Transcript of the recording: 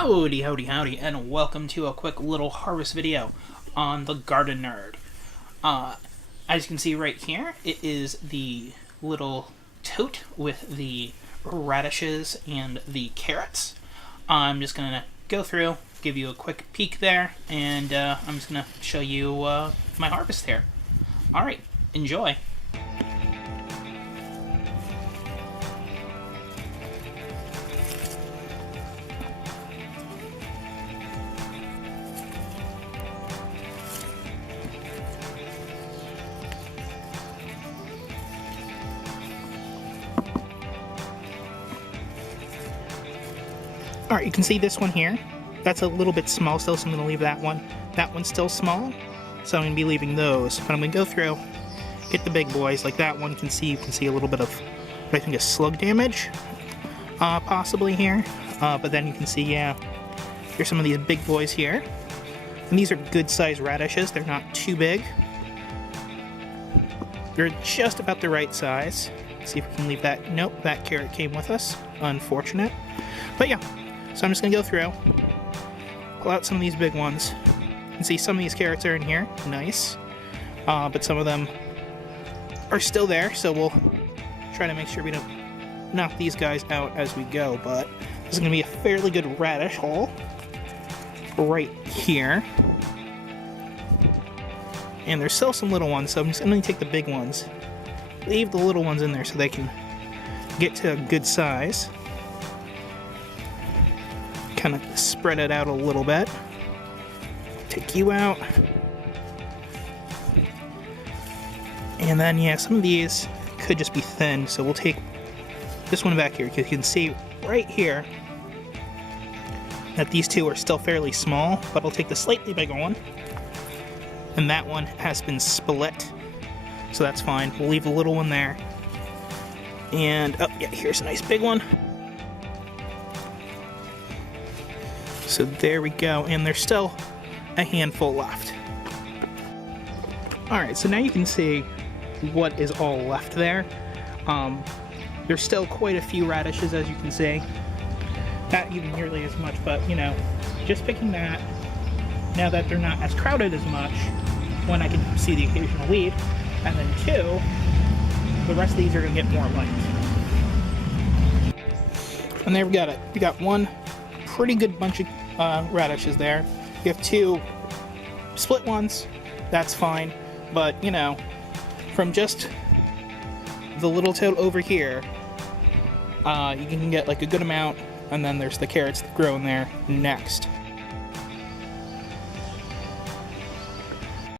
Howdy, howdy, howdy, and welcome to a quick little harvest video on the Garden Nerd. As you can see right here, it is the little tote with the radishes and the carrots. I'm just going to go through, give you a quick peek there, and I'm just going to show you my harvest here. Alright, enjoy! Alright, you can see this one here. That's a little bit small still, so I'm going to leave that one. That one's still small, so I'm going to be leaving those. But I'm going to go through, get the big boys. Like that one, you can see a little bit of, what I think is slug damage, possibly here. But then you can see, yeah, here's some of these big boys here. And these are good-sized radishes. They're not too big. They're just about the right size. Let's see if we can leave that. Nope, that carrot came with us. Unfortunate. But yeah. So I'm just going to go through, pull out some of these big ones, and see some of these carrots are in here, nice, but some of them are still there, so we'll try to make sure we don't knock these guys out as we go, but this is going to be a fairly good radish haul right here. And there's still some little ones, so I'm just going to take the big ones, leave the little ones in there so they can get to a good size. Kind of spread it out a little bit. Take you out. And then, yeah, some of these could just be thin, so we'll take this one back here, because you can see right here that these two are still fairly small, but I'll take the slightly bigger one. And that one has been split, so that's fine. We'll leave the little one there. And, oh, yeah, here's a nice big one. So there we go, and there's still a handful left. Alright, so now you can see what is all left there. There's still quite a few radishes, as you can see. Not even nearly as much, but, you know, just picking that, now that they're not as crowded as much, one, I can see the occasional weed, and then two, the rest of these are going to get more light. And there we got it. We got one pretty good bunch of radishes there. You have two split ones, that's fine, but you know, from just the little toad over here, you can get like a good amount, and then there's the carrots that grow in there next.